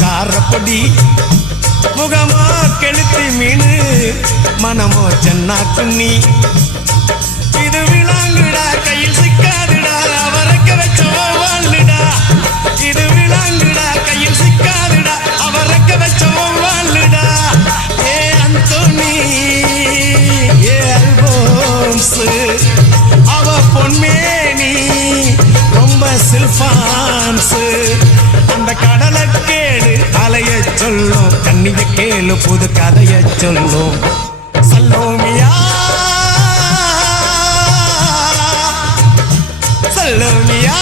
காரப்பொடி முகமோ கெளுத்தி மீனு மனமோ சென்னா குன்னி இது விளாங்குடா கையில் சிக்காதுடா அவரக்க வச்சோ வாழ்டா இது விளாங்குடா கையில் சிக்காதுடா அவரக்க வச்சோ வாழ்டா ஏ அந்தோனி ஏ அல்போன்ஸ் அவ பொன்மேனி ரொம்ப சில்பான்ஸ் அந்த கடலை கேளு அலைய சொல்லும் கண்ணிய கேளு புது கதைய சொல்லும் சல்லோமியா சல்லோமியா